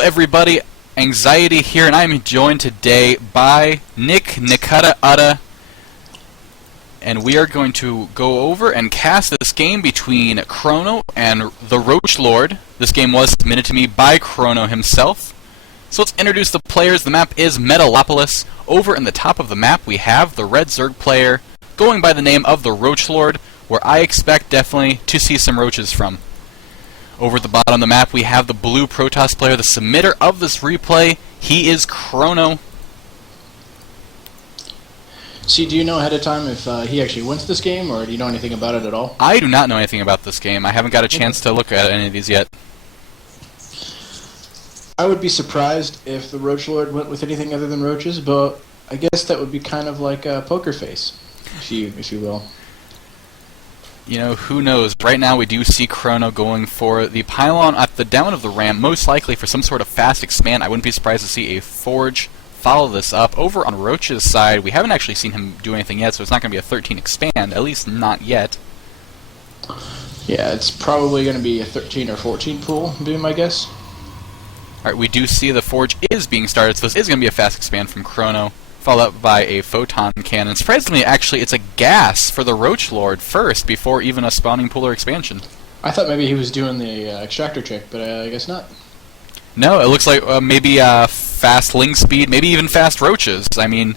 everybody, Anxiety here, and I'm joined today by Nikata Utta, and we are going to go over and cast this game between Chrono and TheRoachLord. This game was submitted to me by Chrono himself. So let's introduce the players. The map is Metalopolis. Over in the top of the map we have the Red Zerg player, going by the name of TheRoachLord, where I expect definitely to see some roaches from. Over at the bottom of the map, we have the blue Protoss player, the submitter of this replay. He is Chrono. See, do you know ahead of time if he actually wins this game, or do you know anything about it at all? I do not know anything about this game. I haven't got a chance to look at any of these yet. I would be surprised if the TheRoachLord went with anything other than roaches, but I guess that would be kind of like a poker face, if you will. You know, who knows? Right now we do see Chrono going for the pylon at the down of the ramp, most likely for some sort of fast expand. I wouldn't be surprised to see a Forge follow this up. Over on Roach's side, we haven't actually seen him do anything yet, so it's not going to be a 13 expand, at least not yet. Yeah, it's probably going to be a 13 or 14 pool, would be my guess. Alright, we do see the Forge is being started, so this is going to be a fast expand from Chrono, followed up by a photon cannon. Surprisingly, actually, it's a gas for the TheRoachLord first, before even a spawning pool or expansion. I thought maybe he was doing the extractor trick, but I guess not. No, it looks like maybe fast ling speed, maybe even fast roaches. I mean,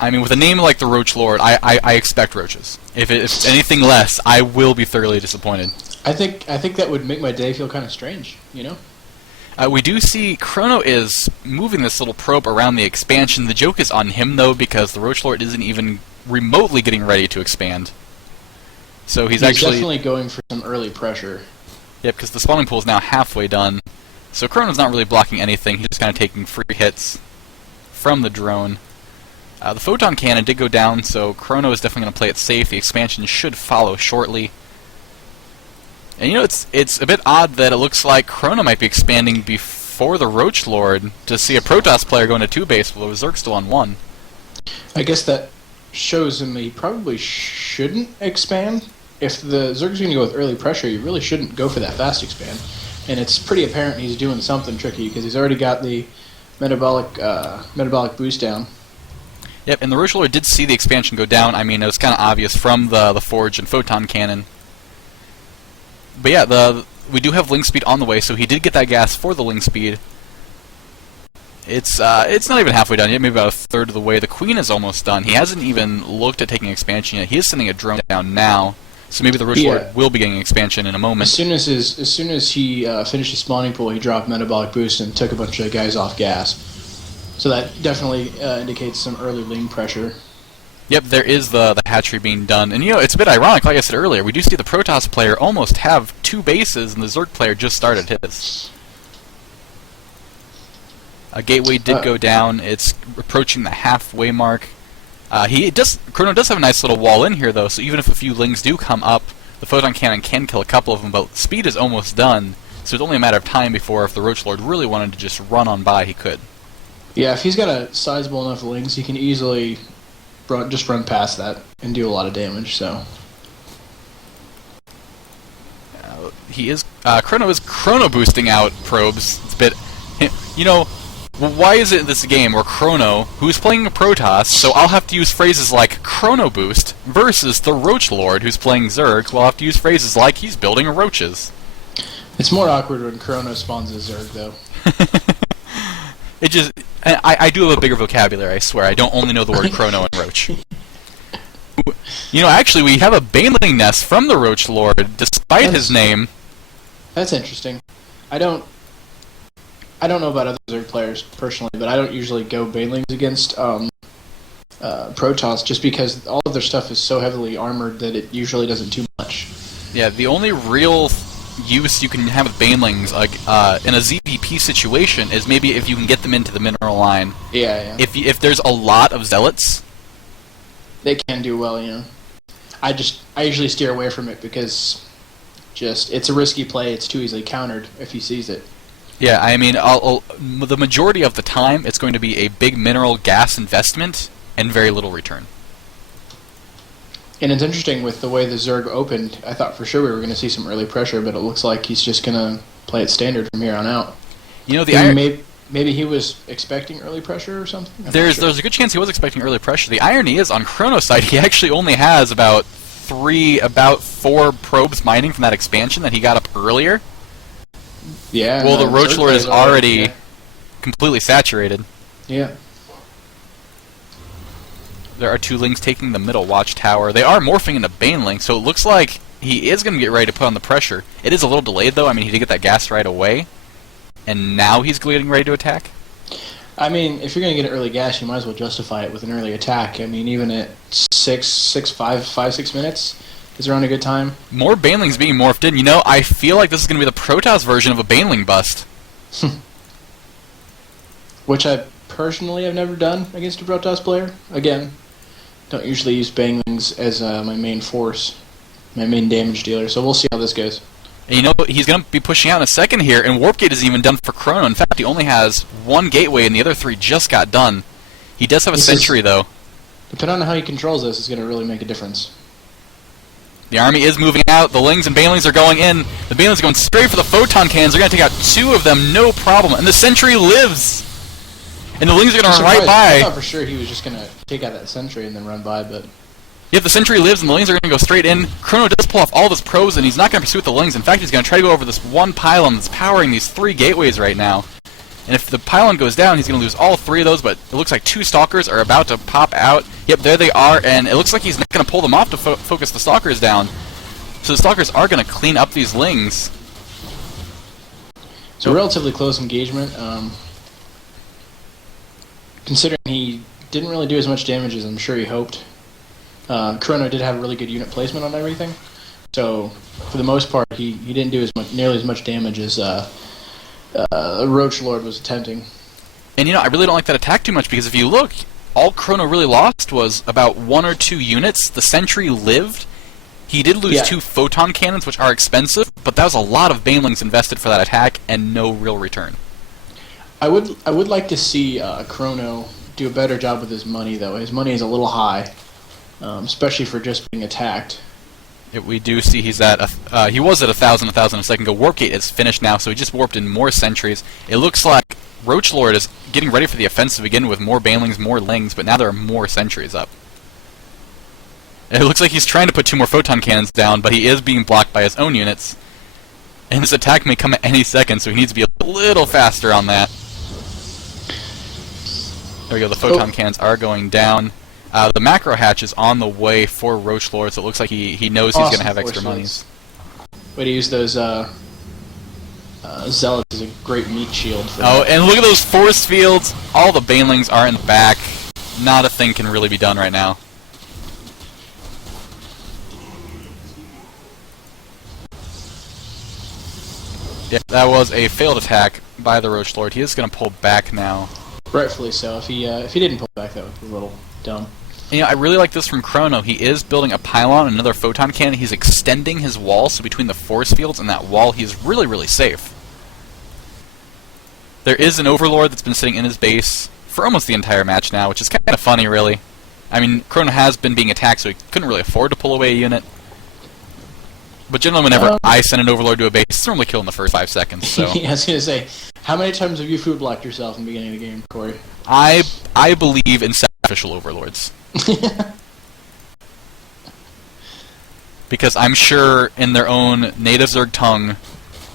with a name like the TheRoachLord, I expect roaches. If it's anything less, I will be thoroughly disappointed. I think that would make my day feel kind of strange, you know? We do see Chrono is moving this little probe around the expansion. The joke is on him, though, because the TheRoachLord isn't even remotely getting ready to expand. So he's actually definitely going for some early pressure. Yep, because the spawning pool is now halfway done. So Chrono's not really blocking anything. He's just kind of taking free hits from the drone. The photon cannon did go down, so Chrono is definitely going to play it safe. The expansion should follow shortly. And you know, it's a bit odd that it looks like Chrono might be expanding before the TheRoachLord to see a Protoss player go into 2 base while the Zerg's still on 1. I guess that shows him he probably shouldn't expand. If the Zerg's going to go with early pressure, you really shouldn't go for that fast expand. And it's pretty apparent he's doing something tricky because he's already got the metabolic boost down. Yep, and the TheRoachLord did see the expansion go down. I mean, it was kind of obvious from the Forge and photon cannon. But yeah, we do have ling speed on the way, so he did get that gas for the ling speed. It's not even halfway done yet, maybe about a third of the way. The Queen is almost done. He hasn't even looked at taking expansion yet. He is sending a drone down now, so maybe the TheRoachLord will be getting expansion in a moment. As soon as he finished the spawning pool, he dropped metabolic boost and took a bunch of guys off gas. So that definitely indicates some early ling pressure. Yep, there is the hatchery being done. And you know, it's a bit ironic, like I said earlier, we do see the Protoss player almost have 2 bases, and the Zerg player just started his. A gateway did go down. It's approaching the halfway mark. Chrono does have a nice little wall in here, though, so even if a few lings do come up, the photon cannon can kill a couple of them, but speed is almost done, so it's only a matter of time before, if the TheRoachLord really wanted to just run on by, he could. Yeah, if he's got a sizable enough lings, he can easily just run past that and do a lot of damage. So Chrono is chrono boosting out probes. It's a bit, you know, why is it in this game where Chrono, who's playing a Protoss, so I'll have to use phrases like Chrono Boost, versus the TheRoachLord, who's playing Zerg, well, I'll have to use phrases like he's building a roaches. It's more awkward when Chrono spawns a Zerg, though. It just, I do have a bigger vocabulary, I swear. I don't only know the word Chrono and Roach. You know, actually, we have a Baneling nest from the TheRoachLord, despite his name. That's interesting. I don't know about other Zerg players, personally, but I don't usually go Banelings against Protoss, just because all of their stuff is so heavily armored that it usually doesn't do much. Yeah, the only real use you can have with Banelings, like in a ZVP situation, is maybe if you can get them into the mineral line. Yeah. If there's a lot of zealots, they can do well. You know, I usually steer away from it because it's a risky play. It's too easily countered if he sees it. Yeah, I mean, the majority of the time, it's going to be a big mineral gas investment and very little return. And it's interesting with the way the Zerg opened. I thought for sure we were going to see some early pressure, but it looks like he's just going to play it standard from here on out. You know, the maybe he was expecting early pressure or something? There's a good chance he was expecting early pressure. The irony is, on Chrono's side, he actually only has about 4 probes mining from that expansion that he got up earlier. Yeah. Well, the TheRoachLord is already completely saturated. Yeah. There are 2 Lings taking the middle watchtower. They are morphing into Baneling, so it looks like he is going to get ready to put on the pressure. It is a little delayed, though. I mean, he did get that gas right away, and now he's getting ready to attack. I mean, if you're going to get an early gas, you might as well justify it with an early attack. I mean, even at 6 minutes is around a good time. More Banelings being morphed in. You know, I feel like this is going to be the Protoss version of a Baneling bust. Which I personally have never done against a Protoss player. Again, don't usually use Banelings as my main force, my main damage dealer, so we'll see how this goes. And you know, he's going to be pushing out in a second here, and Warp Gate isn't even done for Chrono. In fact, he only has 1 gateway, and the other 3 just got done. He does have a sentry, though. Depending on how he controls this, it's going to really make a difference. The army is moving out. The Lings and Banelings are going in. The Banelings are going straight for the photon cannons. They're going to take out 2 of them, no problem. And the sentry lives! And the Lings are going to run right by. I thought for sure he was just going to take out that sentry and then run by, but... Yep, the sentry lives, and the Lings are going to go straight in. Chrono does pull off all of his probes, and he's not going to pursue with the Lings. In fact, he's going to try to go over this one pylon that's powering these 3 gateways right now. And if the pylon goes down, he's going to lose all 3 of those, but it looks like 2 Stalkers are about to pop out. Yep, there they are, and it looks like he's not going to pull them off to focus the Stalkers down. So the Stalkers are going to clean up these Lings. So relatively close engagement. Considering he didn't really do as much damage as I'm sure he hoped. Chrono did have a really good unit placement on everything, so for the most part, he didn't do nearly as much damage as TheRoachLord was attempting. And you know, I really don't like that attack too much, because if you look, all Chrono really lost was about 1 or 2 units. The sentry lived. He did lose 2 photon cannons, which are expensive, but that was a lot of Banelings invested for that attack, and no real return. I would like to see Chrono do a better job with his money, though. His money is a little high. Especially for just being attacked. We do see he's at he was at 1,000 a second ago. Warp Gate is finished now, so he just warped in more sentries. It looks like TheRoachLord is getting ready for the offensive again with more Banelings, more Lings, but now there are more sentries up. It looks like he's trying to put 2 more photon cannons down, but he is being blocked by his own units. And this attack may come at any second, so he needs to be a little faster on that. There we go, the photon cannons are going down. The macro hatch is on the way for TheRoachLord, so it looks like he knows he's going to have extra monies. Way to use those Zealots as a great meat shield. For and look at those force fields. All the Banelings are in the back. Not a thing can really be done right now. Yeah, that was a failed attack by TheRoachLord. He is going to pull back now. Rightfully so. If he didn't pull back, that would be a little dumb. You know, I really like this from Chrono. He is building a pylon, another photon cannon. He's extending his wall, so between the force fields and that wall, he's really, really safe. There is an Overlord that's been sitting in his base for almost the entire match now, which is kind of funny, really. I mean, Chrono has been being attacked, so he couldn't really afford to pull away a unit. But generally, whenever I send an Overlord to a base, it's normally killed in the first 5 seconds. So. Yeah, I was going to say, how many times have you food blocked yourself in the beginning of the game, Corey? I believe in sacrificial Overlords. Because I'm sure in their own native Zerg tongue,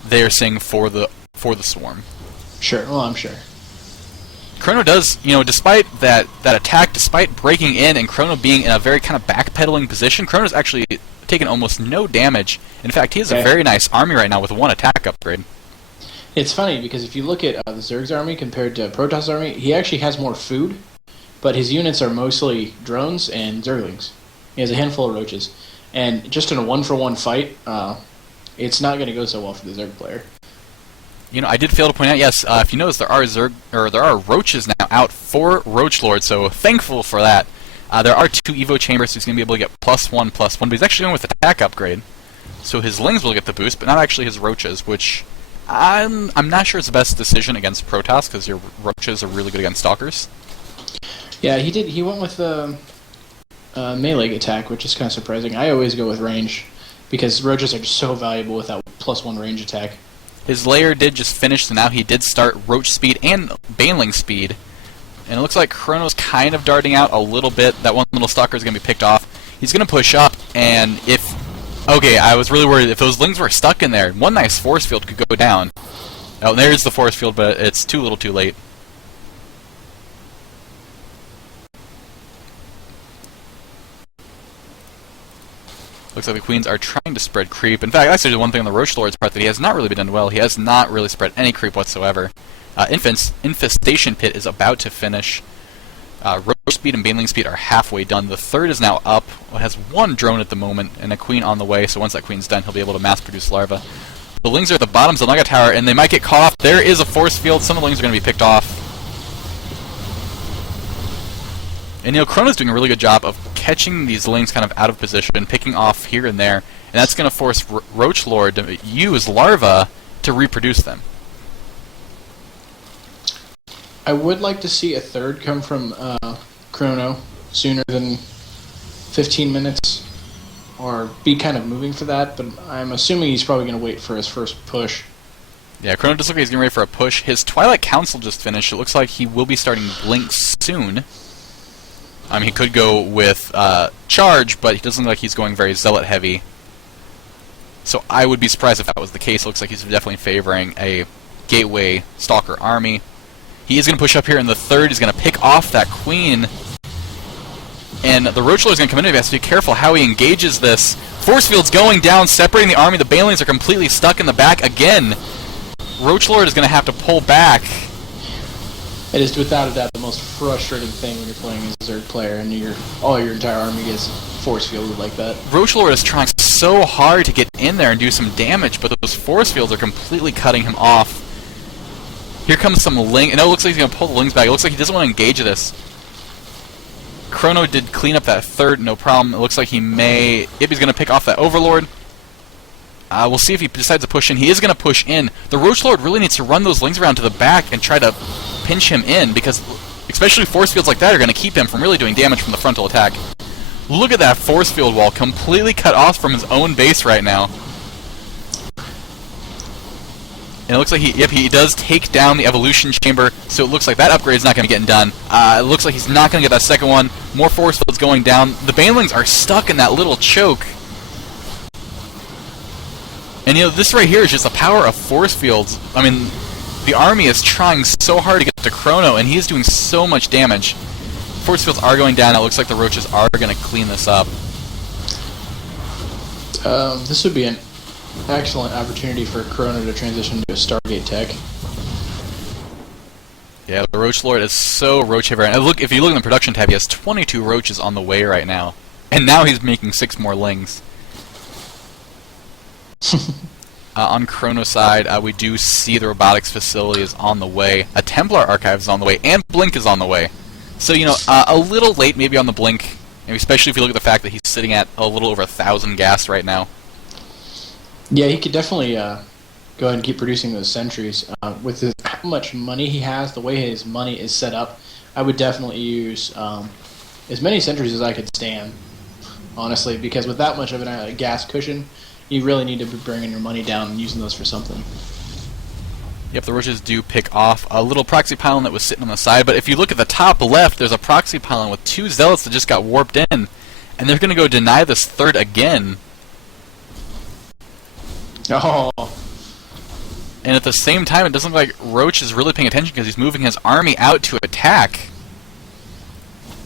they are saying for the swarm. Sure, well, I'm sure. Chrono does, you know, despite that attack, despite breaking in and Chrono being in a very kind of backpedaling position, Chrono's actually taken almost no damage. In fact, he has a very nice army right now with 1 attack upgrade. It's funny, because if you look at the Zerg's army compared to Protoss' army, he actually has more food, but his units are mostly drones and Zerglings. He has a handful of roaches. And just in a 1-for-1 fight, it's not going to go so well for the Zerg player. You know, I did fail to point out, yes, if you notice, there are roaches now out for TheRoachLord, so thankful for that. There are 2 Evo chambers, so he's going to be able to get +1/+1, but he's actually going with attack upgrade. So his Lings will get the boost, but not actually his roaches, which I'm not sure it's the best decision against Protoss, because your roaches are really good against Stalkers. Yeah, he went with melee attack, which is kind of surprising. I always go with range, because roaches are just so valuable with that +1 range attack. His lair did just finish, so now he did start Roach speed and Baneling speed. And it looks like Chrono's kind of darting out a little bit. That one little stalker is going to be picked off. He's going to push up, and if... Okay, I was really worried if those lings were stuck in there. One nice force field could go down. Oh, there's the force field, but it's too little too late. Looks like the queens are trying to spread creep. In fact, that's actually one thing on the RoachLord's part that he has not really been done well. He has not really spread any creep whatsoever. Infestation Pit is about to finish. Roach speed and Baneling speed are halfway done. The third is now up. It has one drone at the moment and a queen on the way, so once that queen's done, he'll be able to mass produce larvae. The lings are at the bottoms of the Naga Tower, and they might get caught off. There is a force field. Some of the lings are going to be picked off. And Chrono's doing a really good job of catching these lings kind of out of position, picking off here and there, and that's going to force RoachLord to use larvae to reproduce them. I would like to see a third come from Chrono sooner than 15 minutes, or be kind of moving for that, but I'm assuming he's probably going to wait for his first push. Yeah, Chrono does look like he's getting ready for a push. His Twilight Council just finished. It looks like he will be starting Blink soon. I mean, he could go with Charge, but he doesn't look like he's going very Zealot heavy. So I would be surprised if that was the case. It looks like he's definitely favoring a Gateway Stalker army. He is going to push up here in the third. He's going to pick off that queen. And the RoachLord is going to come in. He has to be careful how he engages this. Force field's going down, separating the army. The Banelings are completely stuck in the back again. RoachLord is going to have to pull back. It is without a doubt the most frustrating thing when you're playing as a Zerg player and all your entire army gets force fielded like that. RoachLord is trying so hard to get in there and do some damage, but those force fields are completely cutting him off. Here comes some ling. And it looks like he's going to pull the lings back. It looks like he doesn't want to engage this. Chrono did clean up that third, no problem. It looks like he may... Yep, he's going to pick off that Overlord. We'll see if he decides to push in. He is going to push in. The RoachLord really needs to run those lings around to the back and try to pinch him in, because especially force fields like that are going to keep him from really doing damage from the frontal attack. Look at that force field wall, completely cut off from his own base right now. And it looks like he does take down the evolution chamber, so it looks like that upgrade is not going to get done. It looks like he's not going to get that second one. More force fields going down. The Banelings are stuck in that little choke. And this right here is just the power of force fields. I mean, the army is trying so hard to get to Chrono, and he's doing so much damage. Force fields are going down. It looks like the Roaches are going to clean this up. This would be an excellent opportunity for Chrono to transition to a Stargate tech. Yeah, the RoachLord is so roach heavy. And look, if you look in the production tab, he has 22 roaches on the way right now. And now he's making 6 more lings. On Chrono's side, we do see the robotics facility is on the way. A Templar archive is on the way, and Blink is on the way. So, a little late maybe on the Blink, especially if you look at the fact that he's sitting at a little over 1,000 gas right now. Yeah, he could definitely go ahead and keep producing those sentries. With how much money he has, the way his money is set up, I would definitely use as many sentries as I could stand, honestly, because with that much of a gas cushion, you really need to be bringing your money down and using those for something. Yep, the Roaches do pick off a little proxy pylon that was sitting on the side, but if you look at the top left, there's a proxy pylon with 2 zealots that just got warped in, and they're going to go deny this third again. Oh. And at the same time, it doesn't look like Roach is really paying attention because he's moving his army out to attack.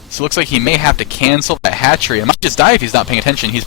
So it looks like he may have to cancel that hatchery. It might just die if he's not paying attention. He's